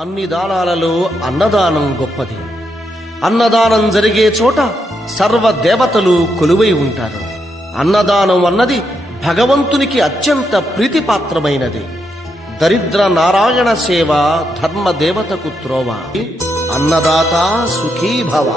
అన్ని దానాలలో అన్నదానం గొప్పది. అన్నదానం జరిగే చోట సర్వ దేవతలు కొలువై ఉంటారు. అన్నదానం అన్నది భగవంతునికి అత్యంత ప్రీతిపాత్రమైనది. దరిద్ర నారాయణ సేవ ధర్మదేవతకు త్రోవ. అన్నదాత సుఖీ భవ.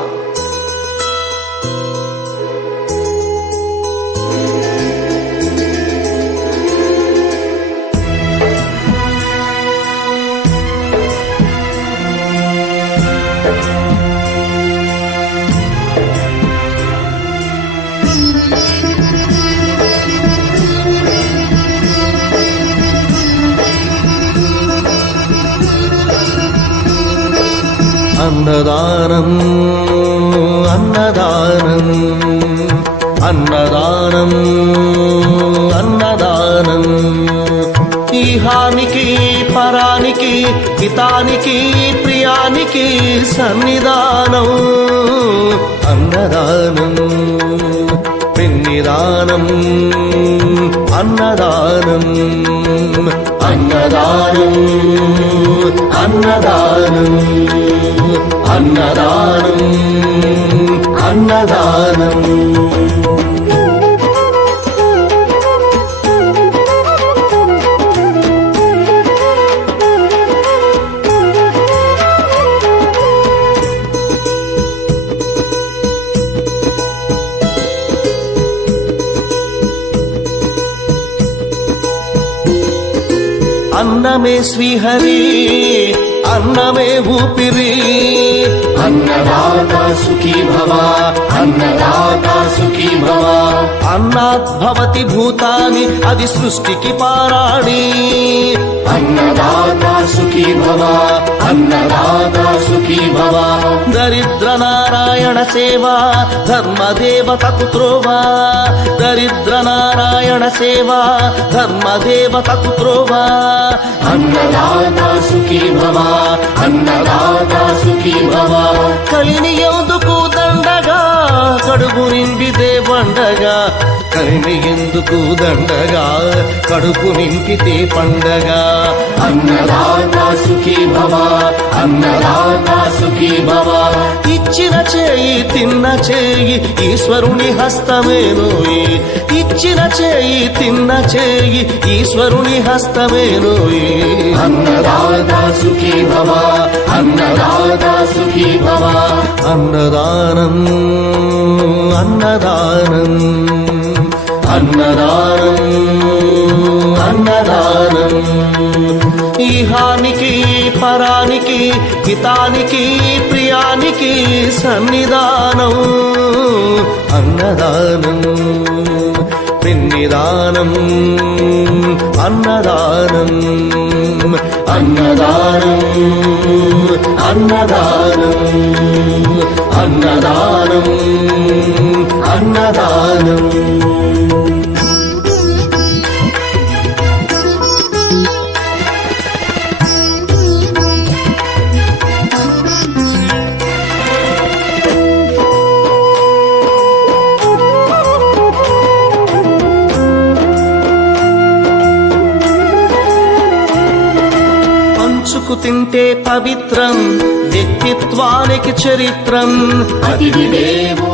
అన్నదానం అన్నదానం అన్నదానం అన్నదానం ఈహానికి పరానికి హితానికి ప్రియానికి సన్నిధానం. అన్నదానం పిన్నిదానం అన్నదానం అన్నదానం అన్నదానం అన్నదానం అన్నదానం. అన్నమే శ్రీహరి అన్నమే ఊపిరి. అన్నదాత సుఖీ భవ అన్నదాత సుఖీ భవ. అన్నాద్భవతి భూతాని అది సృష్టికి పారాణి. అన్నదాత సుఖీ భవ అన్నదాత సుఖీ భవ. దరిద్ర నారాయణ సేవ ధర్మదేవతకు త్రోవ. దరిద్ర నారాయణ సేవ ధర్మదేవతకు త్రోవ. అన్నదాత సుఖీ భవ అన్నదాత సుఖీ భవ. కలిని ఎందుకు దండగా కడుపు నింపితే పండగా. కలిని ఎందుకు దండగా కడుపు నింపితే పండగ. అన్నదాత సుఖీ భవ అన్నదాత సుఖీ భవ. ఇచ్చిన చేయి తిన్న చేయి ఈశ్వరుని హస్తమేనోయి. ఇచ్చిన చేయి తిన్న చేయి ఈశ్వరుని హస్తమేనోయి. అన్నదాత సుఖీ భవ అన్నదాత సుఖీ భవ. అన్నదానం అన్నదానం అన్నదానం అన్నదానం ఈహానికి పరానికి హితానికి ప్రియానికి సన్నిధానం. అన్నదానం పిన్నిదానం అన్నదానం అన్నదానం అన్నదానం అన్నదానం అన్నదానం. పంచుకు తింటే పవిత్రం వ్యక్తిత్వానికి చరిత్రం. అతిథి దేవో